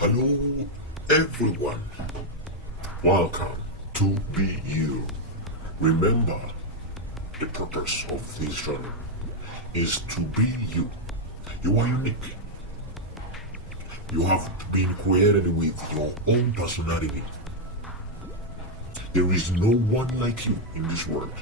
Hello, everyone. Welcome to Be You. Remember, the purpose of this channel is to be you. You are unique. You have been created with your own personality. There is no one like you in this world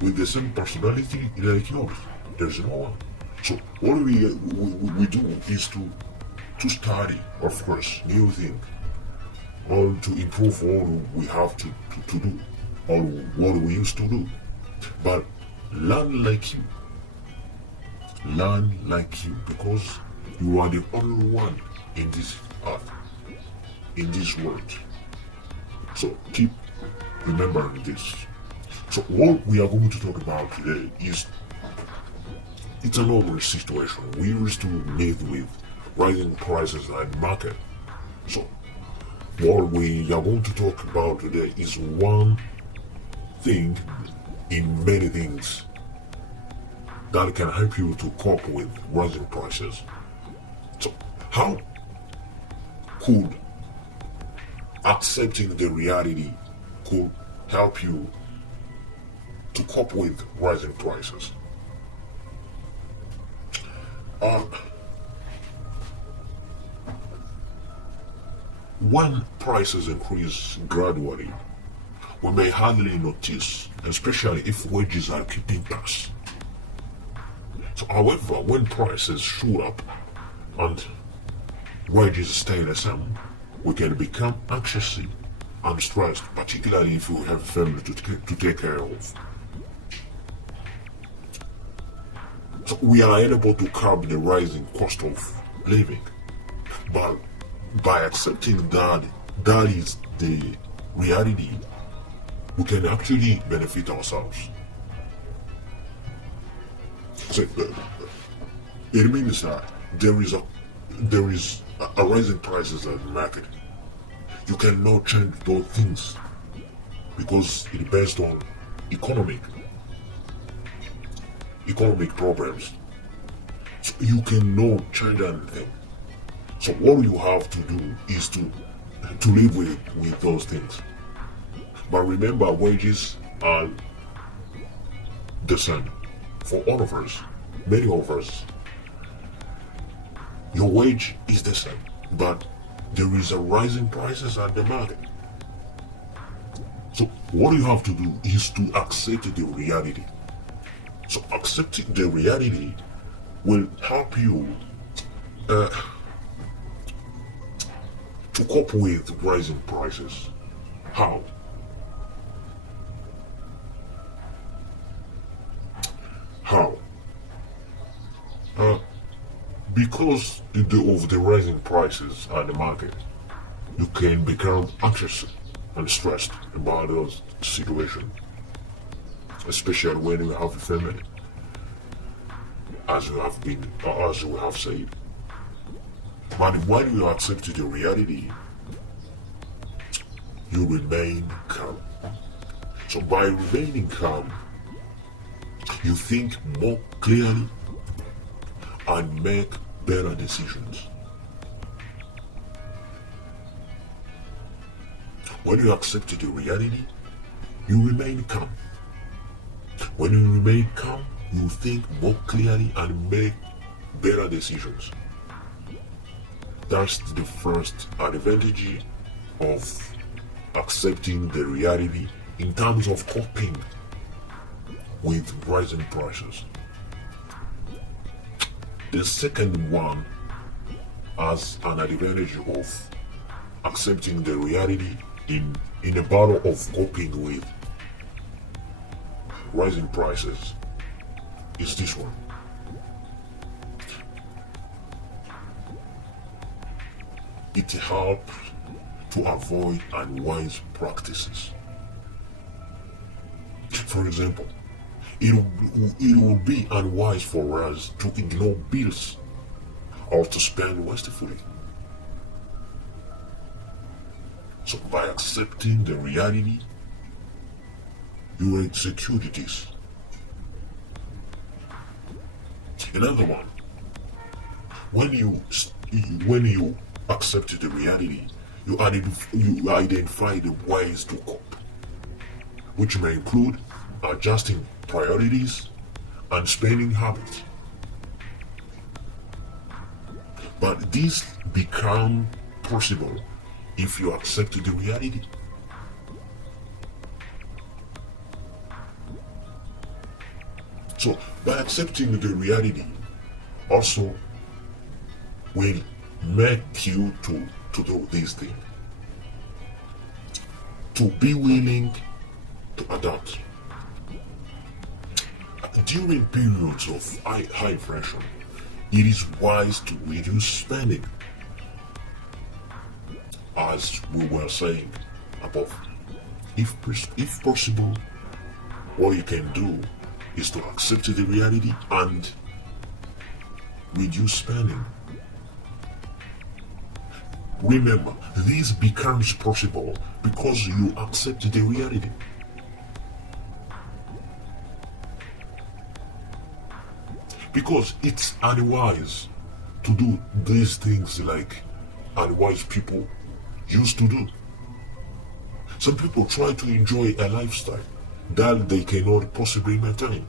with the same personality like yours. There's no one. So what we do is to study, of course, new things, or to improve what we have to do, or what we used to do. But learn like you. Learn like you, because you are the only one in this earth, in this world. So keep remembering this. So what we are going to talk about today is it's a normal situation. We used to live with rising prices and market. So what we are going to talk about today is one thing in many things that can help you to cope with rising prices. So how could accepting the reality could help you to cope with rising prices? When prices increase gradually, we may hardly notice, especially if wages are keeping pace. So, however, when prices shoot up and wages stay the same, we can become anxious and stressed, particularly if we have a family to take care of. So we are able to curb the rising cost of living, but by accepting that is the reality, we can actually benefit ourselves. So it means that there is a rising prices in the market. You cannot change those things because it's based on economic problems. So you cannot change anything. So what you have to do is to live with those things. But remember, wages are the same for all of us, many of us. Your wage is the same, but there is a rising prices at the market. So what you have to do is to accept the reality. So accepting the reality will help you to cope with rising prices. How? How? Because of the rising prices at the market, you can become anxious and stressed about those situations, especially when you have a family, as you have said. But when you accept the reality, you remain calm. So by remaining calm, you think more clearly and make better decisions. When you accept the reality, you remain calm. When you remain calm, you think more clearly and make better decisions. That's the first advantage of accepting the reality in terms of coping with rising prices. The second one has an advantage of accepting the reality in a battle of coping with rising prices is this one. It helps to avoid unwise practices. For example, it will be unwise for us to ignore bills or to spend wastefully. So by accepting the reality, you will execute this. Another one, when you accept the reality, you identify the ways to cope, which may include adjusting priorities and spending habits. But these become possible if you accept the reality. So, by accepting the reality, also will make you to do this thing. To be willing to adapt. During periods of high inflation, it is wise to reduce spending. As we were saying above, if possible, what you can do is to accept the reality and reduce spending. Remember, this becomes possible because you accept the reality. Because it's unwise to do these things like unwise people used to do. Some people try to enjoy a lifestyle that they cannot possibly maintain.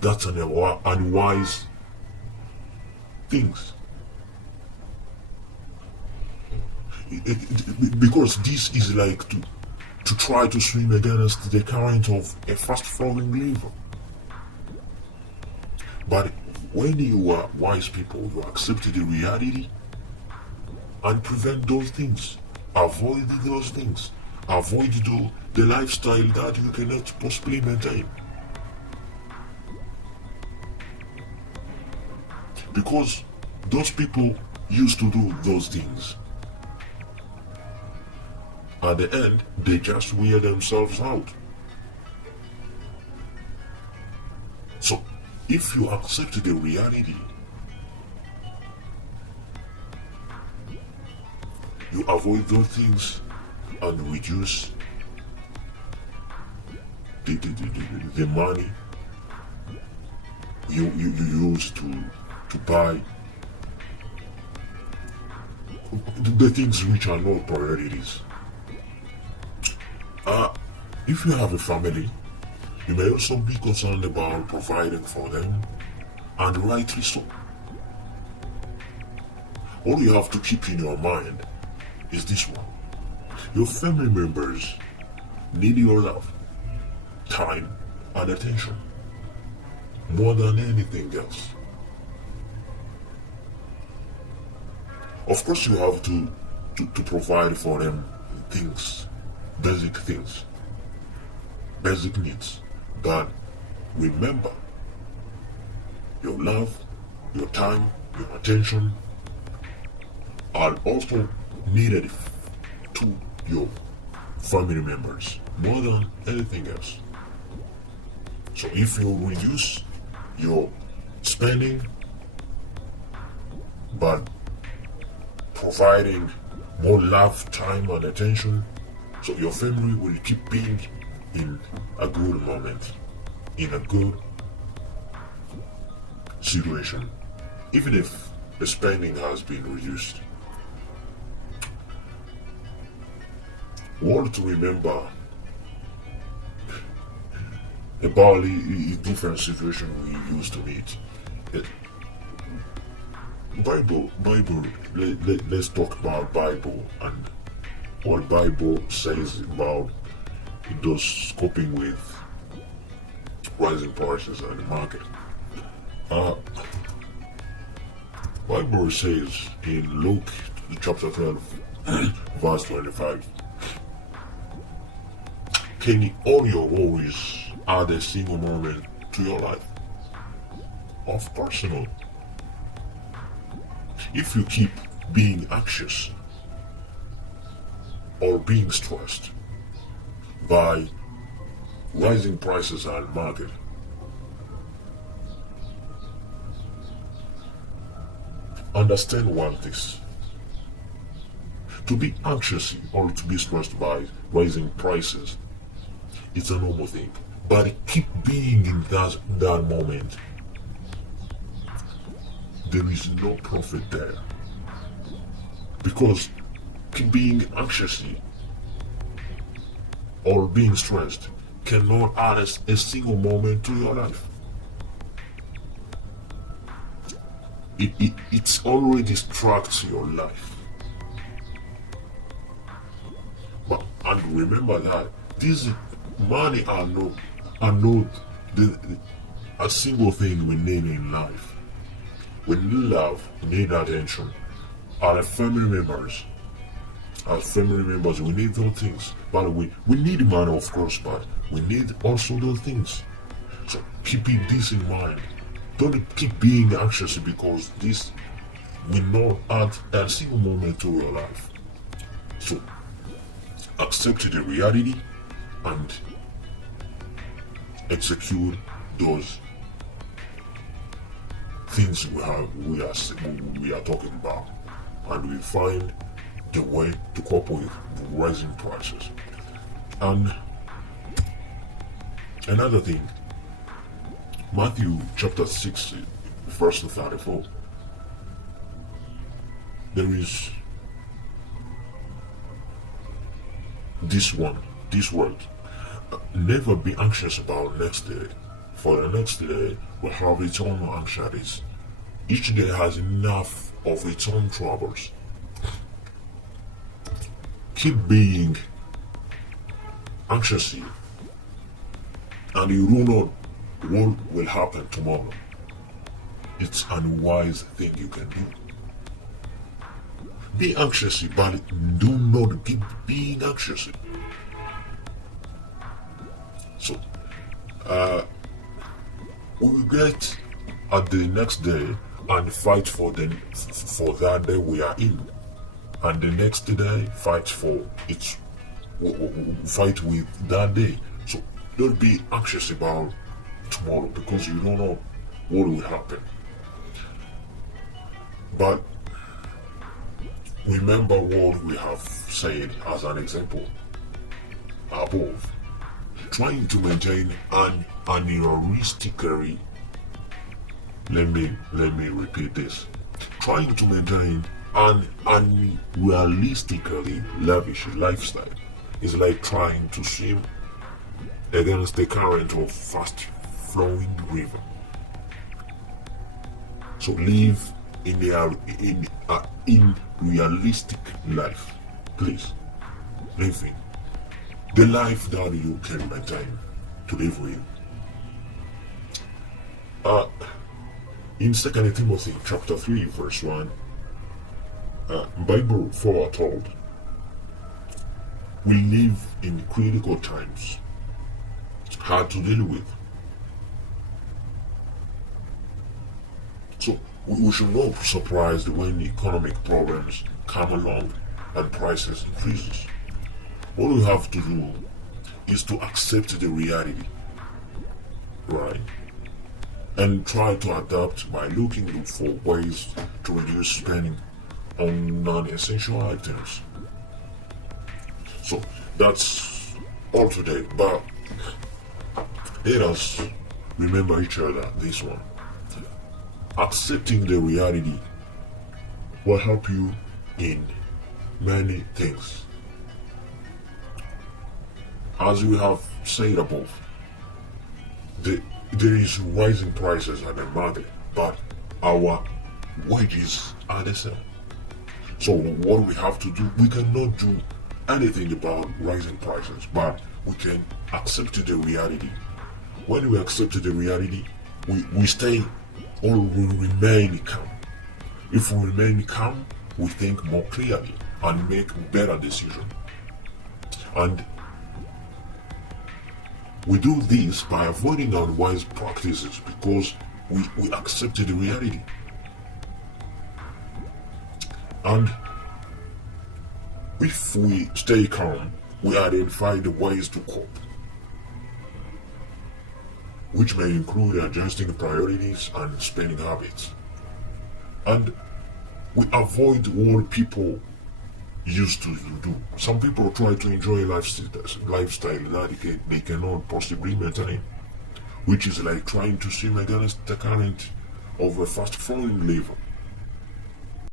That's an unwise things. Because this is like to try to swim against the current of a fast-flowing river. But when you are wise people, you accept the reality and prevent those things. Avoid those things. Avoid the lifestyle that you cannot possibly maintain. Because those people used to do those things. At the end, they just wear themselves out. So, if you accept the reality, you avoid those things and reduce the money you use to buy the things which are not priorities. If you have a family, you may also be concerned about providing for them, and rightly so. All you have to keep in your mind is this one. Your family members need your love, time, and attention more than anything else. Of course, you have to provide for them things, basic needs. But remember, your love, your time, your attention are also needed to your family members more than anything else. So if you reduce your spending but providing more love, time, and attention, so your family will keep being in a good moment, in a good situation, even if the spending has been reduced. What to remember about the different situation we used to meet. Bible. Let's talk about Bible and what Bible says about those coping with rising prices in the market. Bible says in Luke chapter 12, verse 25, can all your worries add a single moment to your life? Of course not. If you keep being anxious or being stressed by rising prices on the market, understand one thing. To be anxious or to be stressed by rising prices, it's a normal thing. But keep being in that moment. there is no profit there. Because keep being anxious or being stressed cannot add a single moment to your life. It already distracts your life. But and remember that these money are not a single thing we need in life. We need love, we need attention. As family members, we need those things. But we need money, of course, but we need also those things. So keeping this in mind. Don't keep being anxious because this will not add a single moment to your life. So accept the reality and execute those things we are talking about, and we find the way to cope with rising prices. And another thing, Matthew chapter 6 verse 34, there is this word, never be anxious about next day, for the next day will have its own anxieties. Each day has enough of its own troubles. Keep being anxious and you don't know what will happen tomorrow. It's an unwise thing you can do. Be anxious, but do not keep being anxious. So, we will get at the next day and fight for that day we are in, and the next day fight with that day. So don't be anxious about tomorrow because you don't know what will happen. But remember what we have said as an example above. Trying to maintain an unrealistically, let me repeat this. Trying to maintain an unrealistically lavish lifestyle is like trying to swim against the current of fast flowing river. So live in realistic life, please. Living the life that you can maintain to live with. In 2 Timothy chapter 3 verse 1, Bible foretold we live in critical times, hard to deal with. So we should not be surprised when economic problems come along and prices increases. What we have to do is to accept the reality, right? And try to adapt by looking for ways to reduce spending on non-essential items. So that's all today, but let us remember each other this one. Accepting the reality will help you in many things. As we have said above, there is rising prices at the market, but our wages are the same. So what we have to do, we cannot do anything about rising prices, but we can accept the reality. When we accept the reality, we stay or we remain calm. If we remain calm, we think more clearly and make better decisions. And we do this by avoiding unwise practices because we accept the reality. And if we stay calm, we identify the ways to cope, which may include adjusting priorities and spending habits. And we avoid what people used to do. Some people try to enjoy a lifestyle that they cannot possibly maintain, which is like trying to swim against the current of a fast falling lever.